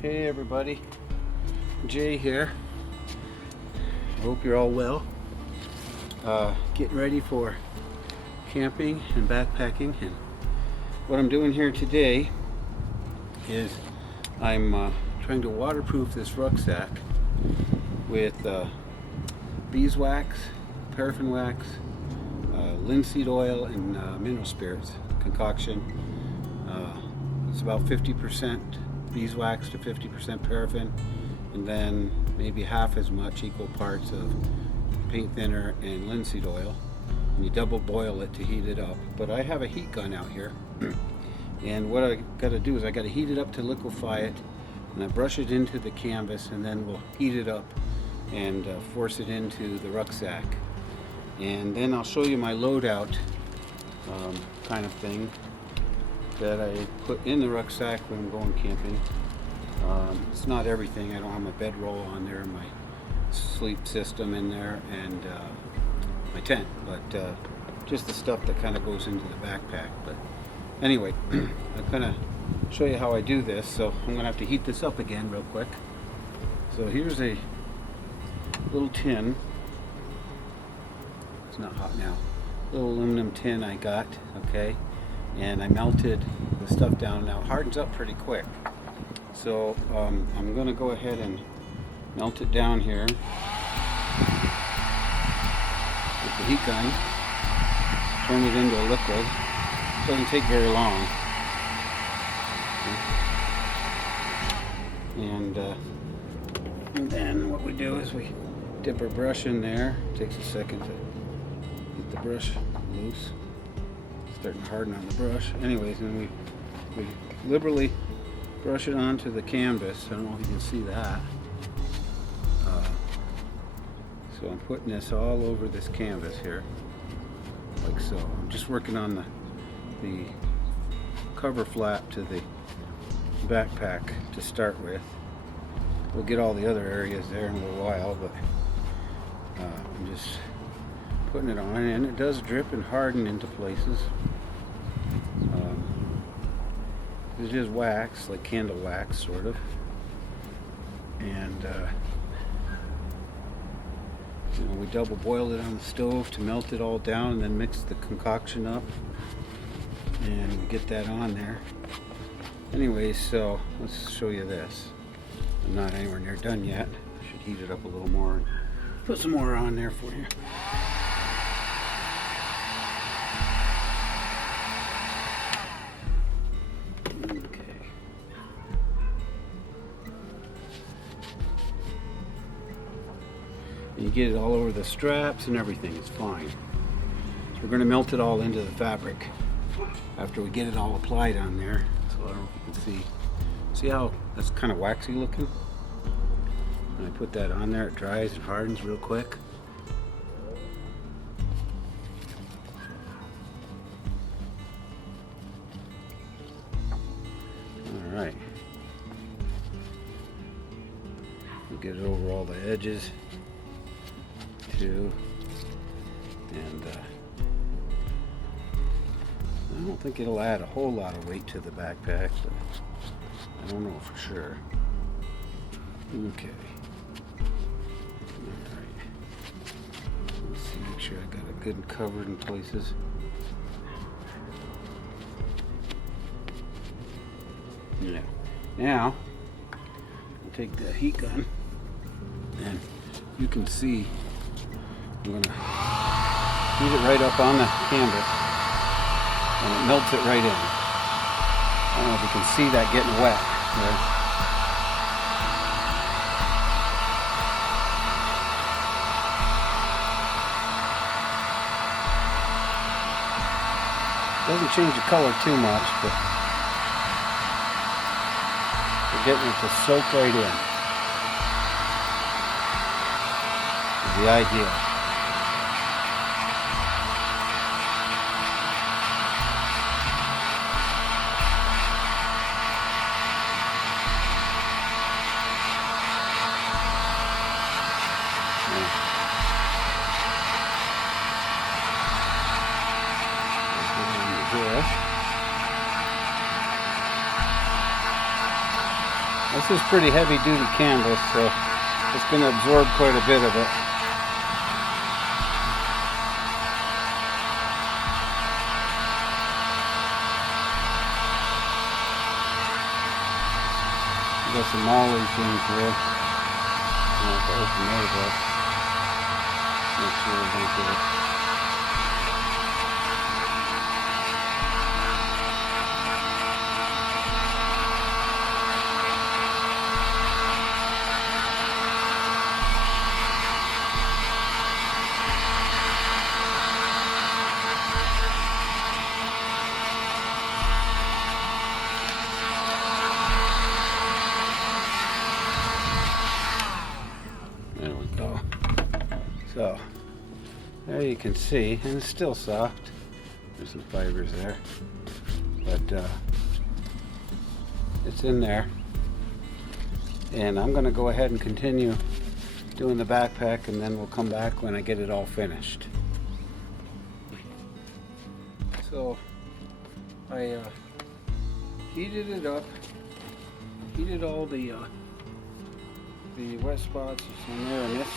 Hey everybody, Jay here. I hope you're all well. Getting ready for camping and backpacking, and what I'm doing here today is I'm trying to waterproof this rucksack with beeswax, paraffin wax, linseed oil, and mineral spirits concoction. It's about 50% beeswax to 50% paraffin, and then maybe half as much, equal parts of paint thinner and linseed oil, and you double boil it to heat it up. But I have a heat gun out here and what I got to do is I got to heat it up to liquefy it, and I brush it into the canvas, and then we'll heat it up and force it into the rucksack, and then I'll show you my loadout kind of thing that I put in the rucksack when I'm going camping. It's not everything. I don't have my bedroll on there, my sleep system in there, and my tent, but just the stuff that kind of goes into the backpack. But anyway, I'm gonna show you how I do this. So I'm gonna have to heat this up again real quick. So here's a little tin. It's not hot now. Little aluminum tin I got, okay, and I melted the stuff down. Now it hardens up pretty quick, so I'm going to go ahead and melt it down here with the heat gun, turn it into a liquid. Doesn't take very long, and then what we do is we dip our brush in there. It takes a second to get the brush loose. Starting to harden on the brush. Anyways, and we liberally brush it onto the canvas. I don't know if you can see that. So I'm putting this all over this canvas here, like so. I'm just working on the cover flap to the backpack to start with. We'll get all the other areas there in a little while, but I'm just putting it on, and it does drip and harden into places. It is wax, like candle wax, sort of, and we double boiled it on the stove to melt it all down, and then mix the concoction up and get that on there. Anyways, so let's show you this. I'm not anywhere near done yet. I should heat it up a little more and put some more on there for you. You get it all over the straps and everything. It's fine. So we're going to melt it all into the fabric after we get it all applied on there. So I don't know if you can see how that's kind of waxy looking. When I put that on there, it dries and hardens real quick. All right. We'll get it over all the edges too, and I don't think it'll add a whole lot of weight to the backpack, but I don't know for sure. Okay. Alright. Let's see, make sure I got it good and covered in places. Yeah. Now, I'll take the heat gun, and you can see I'm going to heat it right up on the canvas, and it melts it right in. I don't know if you can see that getting wet there. Doesn't change the color too much, but we're getting it to soak right in. Is the idea. This is pretty heavy duty canvas, so it's going to absorb quite a bit of it. Got some molly things here. I'm going to open those up. Make sure we don't get it. There we go. So, there you can see, and it's still soft. There's some fibers there, but it's in there. And I'm going to go ahead and continue doing the backpack, and then we'll come back when I get it all finished. So, I heated it up, heated all the wet spots, some air mist.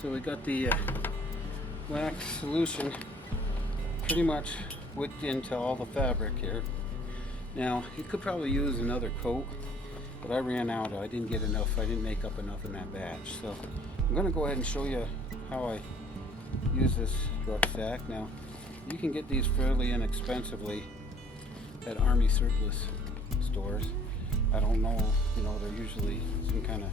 So we got the wax solution pretty much wicked into all the fabric here. Now, you could probably use another coat, but I ran out. I didn't get enough. I didn't make up enough in that batch. So I'm going to go ahead and show you how I use this rucksack. Now, you can get these fairly inexpensively at Army Surplus stores. I don't know, they're usually some kind of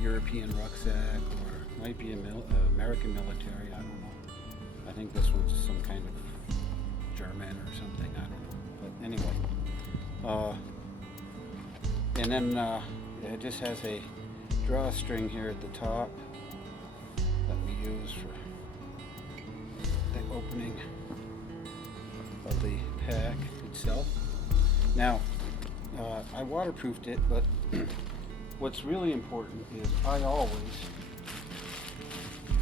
European rucksack, or might be American military. I don't know. I think this one's some kind of German or something. I don't know. But anyway. And then it just has a drawstring here at the top that we use for the opening of the pack itself. Now, I waterproofed it, but what's really important is I always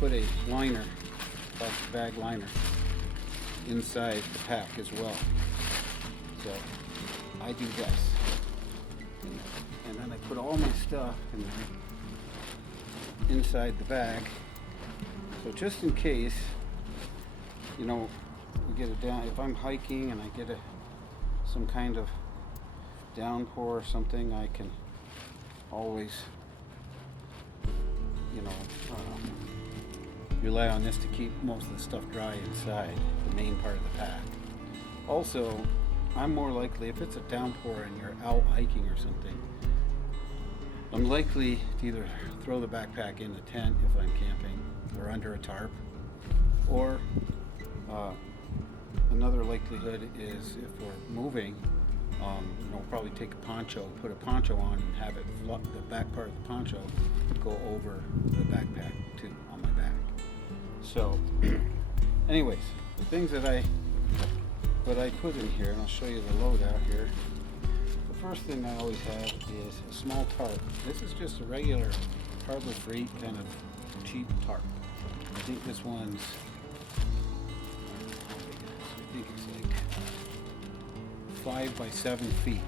put a liner, plastic bag liner, inside the pack as well. So I do this. And then I put all my stuff in there, inside the bag. So just in case, we get it down, if I'm hiking and I get some kind of downpour or something, I can always, rely on this to keep most of the stuff dry inside the main part of the pack. Also, I'm more likely, if it's a downpour and you're out hiking or something, I'm likely to either throw the backpack in the tent if I'm camping, or under a tarp, or another likelihood is if we're moving, probably take a poncho, put a poncho on, and have it the back part of the poncho go over the backpack too, on my back. So, anyways, the things that I put in here, and I'll show you the loadout here. The first thing I always have is a small tarp. This is just a regular Harbor Freight kind of cheap tarp. I think this one's, I think it's like 5 by 7 feet.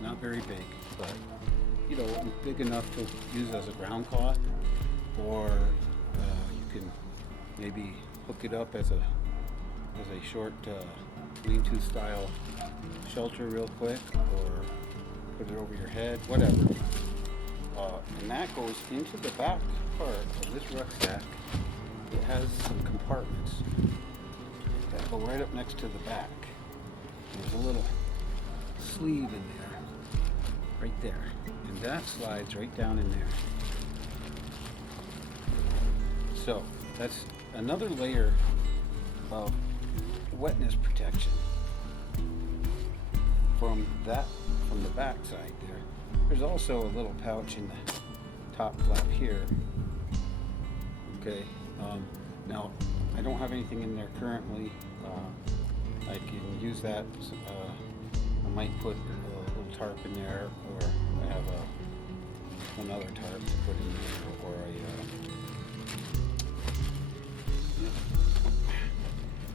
Not very big, but big enough to use as a ground cloth, or you can maybe hook it up as a short lean-to style shelter real quick, or put it over your head, whatever. And that goes into the back part of this rucksack. It has some compartments that go right up next to the back. There's a little sleeve in there, right there, and that slides right down in there. So that's another layer of wetness protection from the back side there. There's also a little pouch in the top flap here. Okay, now I don't have anything in there currently. I can use that. I might put a little tarp in there, or I have another tarp to put in there, or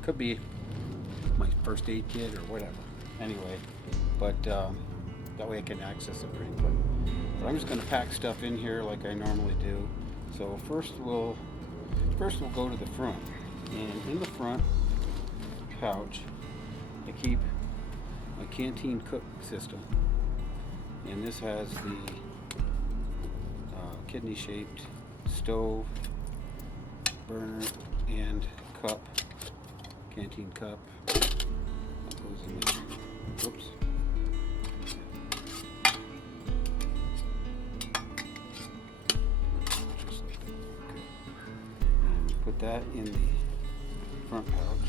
could be my first aid kit or whatever. Anyway, but that way I can access it pretty quick. But I'm just going to pack stuff in here like I normally do. So first we'll go to the front, and in the front pouch I keep my canteen cook system, and this has the kidney shaped stove, burner, and cup, canteen cup that goes in there. Oops. Just like that. Okay. And put that in the front pouch.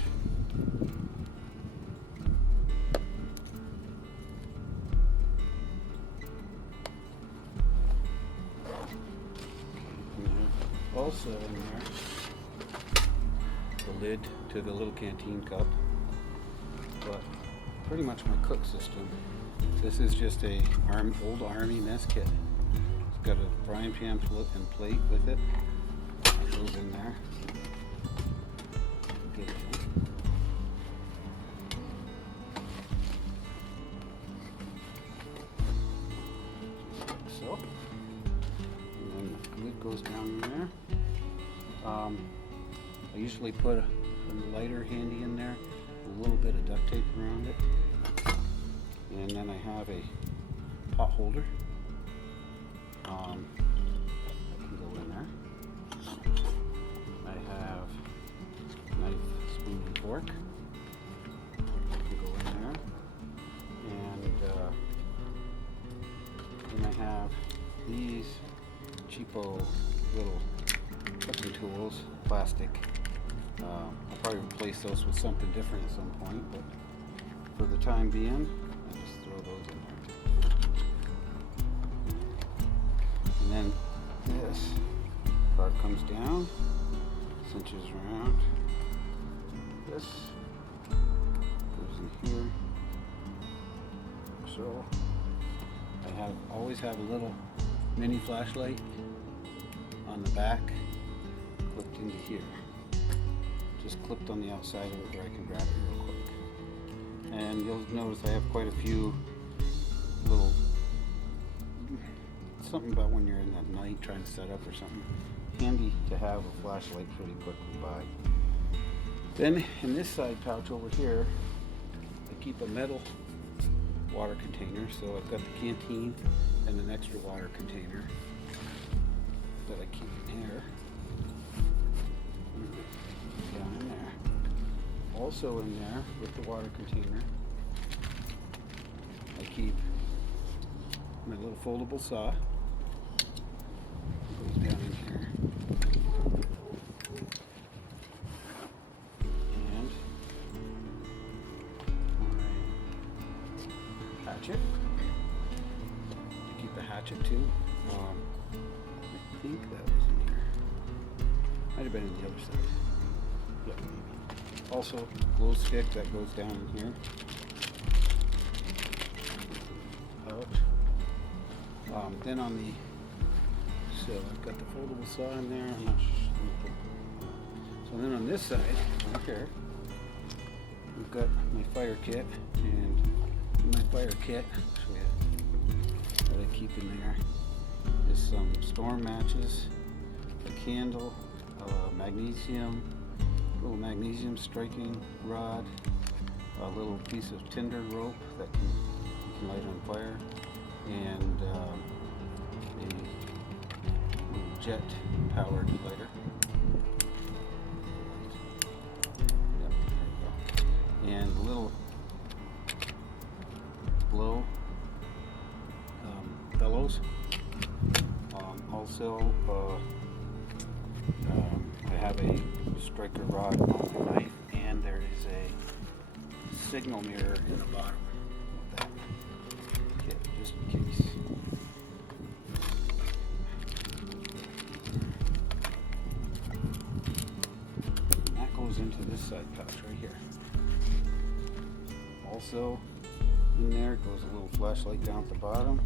Also in there, the lid to the little canteen cup, but pretty much my cook system. This is just a old Army mess kit. It's got a frying pan and plate with it. That goes in there. Get it in. Just like so. And then the lid goes down in there. I usually put a lighter handy in there, a little bit of duct tape around it, and then I have a pot holder that can go in there. I have knife, spoon, and fork that can go in there, and then I have these cheapo little cooking tools, plastic. I'll probably replace those with something different at some point, but for the time being, I just throw those in there. And then this part comes down, cinches around. This goes in here. So I always have a little mini flashlight on the back, clipped into here. Just clipped on the outside of it where I can grab it real quick. And you'll notice I have quite a few little, something about when you're in the night trying to set up or something, handy to have a flashlight pretty quickly by. Then in this side pouch over here, I keep a metal water container. So I've got the canteen and an extra water container that I keep in here. Down in there. Also in there with the water container, I keep my little foldable saw. It goes down in here. And my hatchet. I keep a hatchet too. I think that was in here. Might have been on the other side. Yeah, maybe. Also, glow stick that goes down in here. Pouch. Then on the, so I've got the foldable saw in there. I'm not sure. So then on this side, right here, we've got my fire kit, and in my fire kit, what I keep in there is some storm matches, a candle, little magnesium striking rod, a little piece of tinder rope that you can light on fire, and a little jet powered lighter. Yep, there we go. And a little blow bellows. Also, I have a striker rod on the knife, and there is a signal mirror in the bottom of that kit, just in case. And that goes into this side pouch right here. Also, in there goes a little flashlight down at the bottom,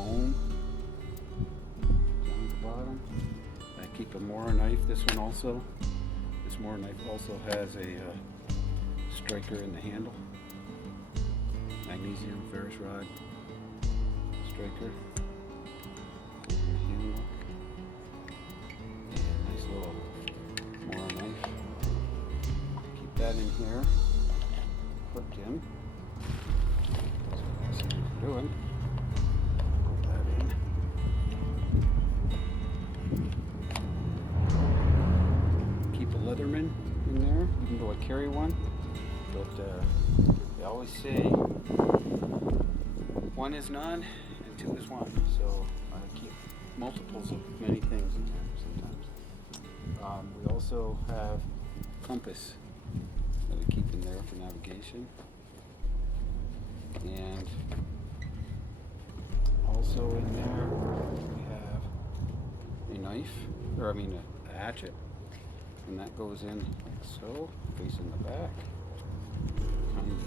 comb down the bottom. I keep a Mora knife. This Mora knife also has a striker in the handle. Magnesium ferrous rod striker in the handle. And nice little Mora knife. Keep that in here. Clipped in. That's what I see what I'm doing. Put that in. Keep a Leatherman in there, even though I carry one. But they always say one is none and two is one. So I keep multiples of many things in there sometimes. We also have compass that we keep in there for navigation. And also in there we have a knife, a hatchet. And that goes in like so, facing the back. Tiny knife.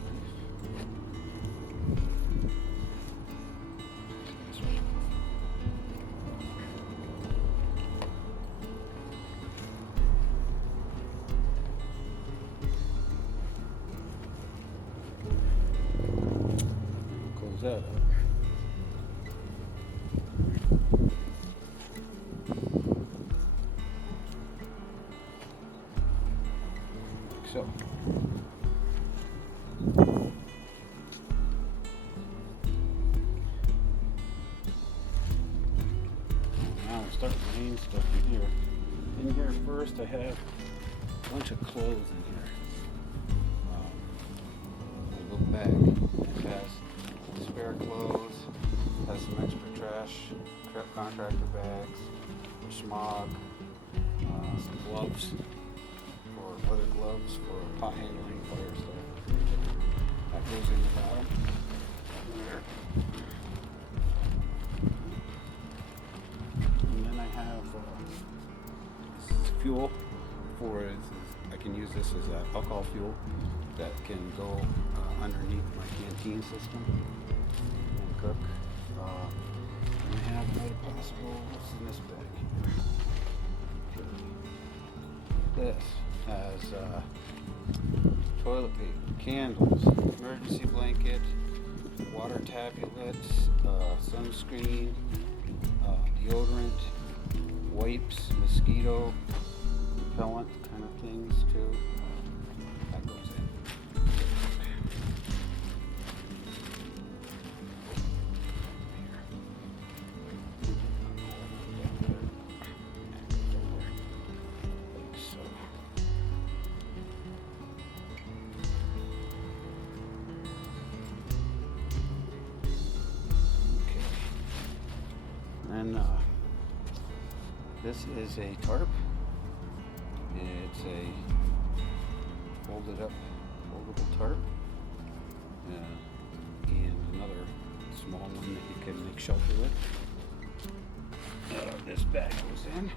Close that up. So, now we'll start the main stuff in here. In here first, I have a bunch of clothes in here. A little bag. It has spare clothes, has some extra trash, contractor bags, smog, some gloves. Leather gloves for pot handling, fire stuff. That goes in the bottom. There. And then I have this is fuel I can use this as alcohol fuel that can go underneath my canteen system and cook. And I have another possible, what's in this bag here? This has toilet paper, candles, emergency blanket, water tablets, sunscreen, deodorant, wipes, mosquito, repellent kind of things too. That goes in. And this is a tarp. It's a foldable tarp. And another small one that you can make shelter with. This bag goes in.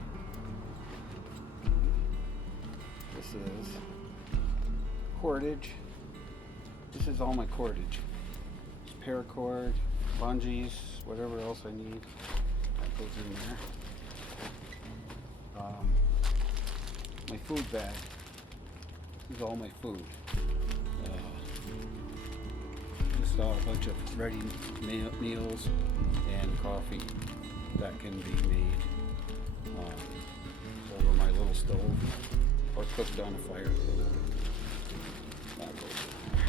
This is cordage. This is all my cordage. It's paracord, bungees, whatever else I need. Goes in there. My food bag. This is all my food. Just a bunch of ready meals and coffee that can be made over my little stove or cooked on a fire. That goes in there.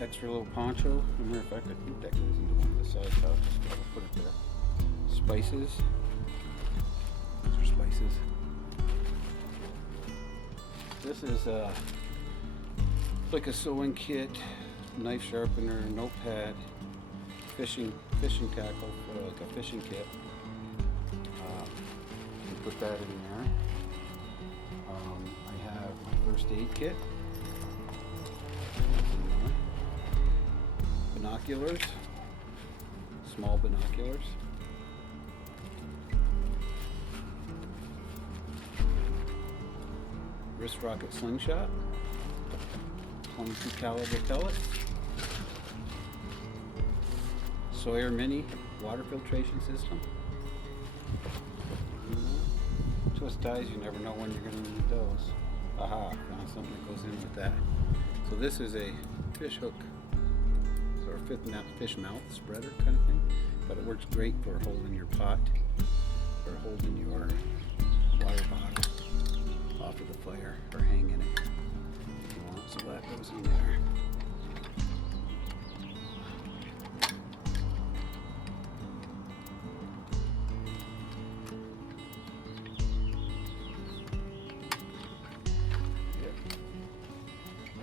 Extra little poncho. As a matter of fact, I think that goes into one of the side pouches. I'll put it there. Spices. These are spices. This is like a sewing kit, knife sharpener, notepad, fishing tackle, like a fishing kit. You put that in there. I have my first aid kit. Binoculars, small binoculars. wrist rocket slingshot, 22 caliber pellets, Sawyer Mini water filtration system, twist ties. You never know when you're going to need those. Aha, found something that goes in with that. So this is a fish hook or fish mouth spreader kind of thing, but it works great for holding your pot or holding your water bottle off of the fire or hanging it. So that goes in there.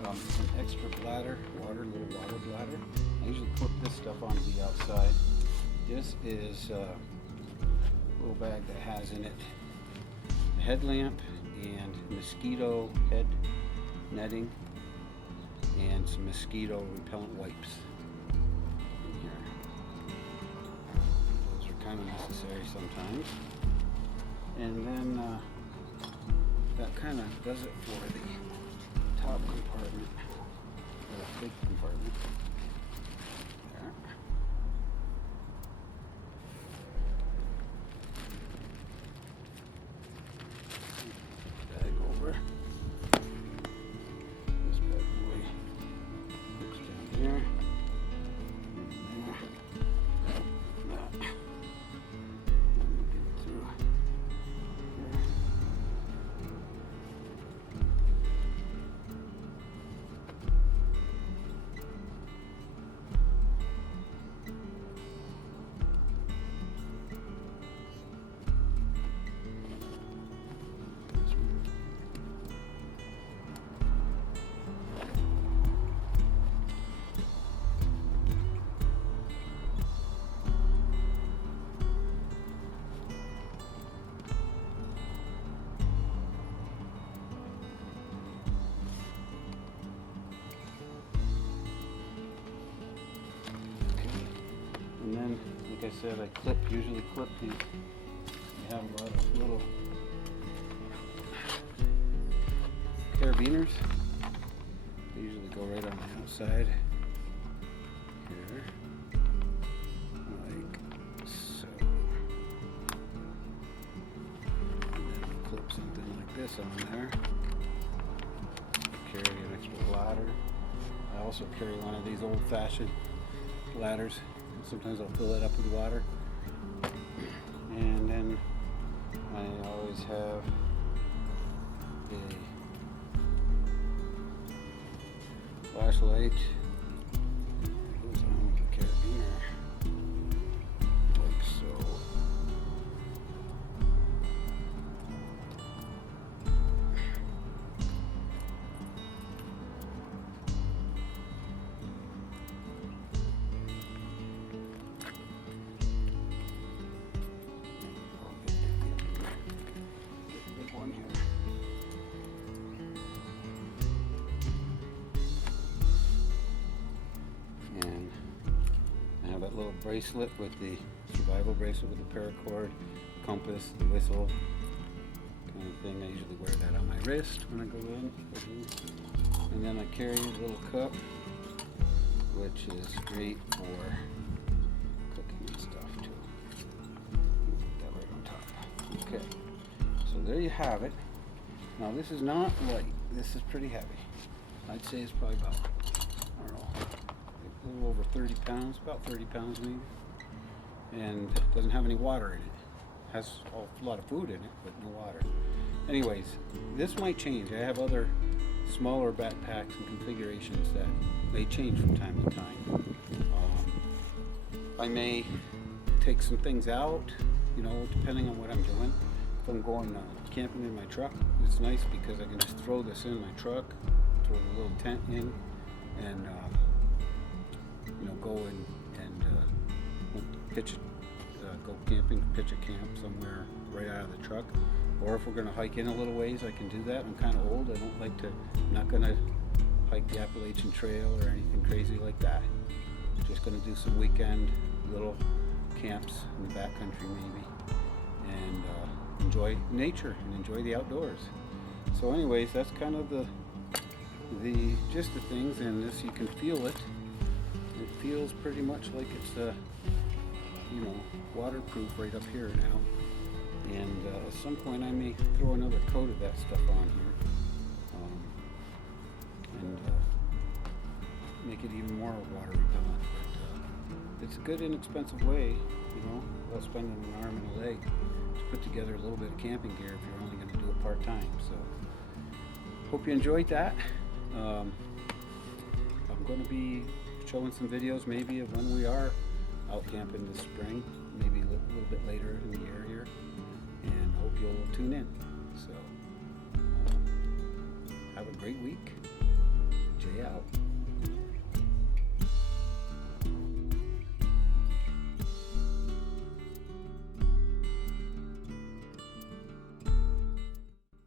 An extra bladder, little water bladder. I usually put this stuff onto the outside. This is a little bag that has in it a headlamp and mosquito head netting and some mosquito repellent wipes in here. Those are kind of necessary sometimes. And then that kind of does it for the top compartment, or the big compartment. There. Bag over. This bad boy goes down here. And there. That. Let me get it through here. And then, like I said, I usually clip these. I have a lot of little carabiners. They usually go right on the outside here, like so. And then I'll clip something like this on there. Carry an extra bladder. I also carry one of these old-fashioned bladders. Sometimes I'll fill it up with water. And then I always have a flashlight that goes on with the carabiner, like so. That little bracelet with the survival bracelet with the paracord, compass, the whistle kind of thing. I usually wear that on my wrist when I go in. And then I carry a little cup, which is great for cooking and stuff too. Put that right on top. Okay, so there you have it. Now this is not light. This is pretty heavy. I'd say it's probably about, I don't know, a little over 30 pounds, about 30 pounds maybe, and doesn't have any water in it. Has a lot of food in it, but no water. Anyways, this might change. I have other smaller backpacks and configurations that may change from time to time. I may take some things out, depending on what I'm doing. If I'm going camping in my truck, it's nice because I can just throw this in my truck, throw the little tent in, and go and go camping, pitch a camp somewhere right out of the truck. Or if we're going to hike in a little ways, I can do that. I'm kind of old. I'm not going to hike the Appalachian Trail or anything crazy like that. I'm just going to do some weekend little camps in the backcountry maybe, and enjoy nature and enjoy the outdoors. So anyways, that's kind of the gist of things, and this, you can feel it. It feels pretty much like it's you know, waterproof right up here now. And at some point I may throw another coat of that stuff on here, and make it even more water repellent. But it's a good inexpensive way, you know, without spending an arm and a leg, to put together a little bit of camping gear if you're only going to do it part-time. So hope you enjoyed that. I'm going to be showing some videos maybe of when we are out camping this spring, maybe a little bit later in the year here, and hope you'll tune in. So have a great week. Jay out.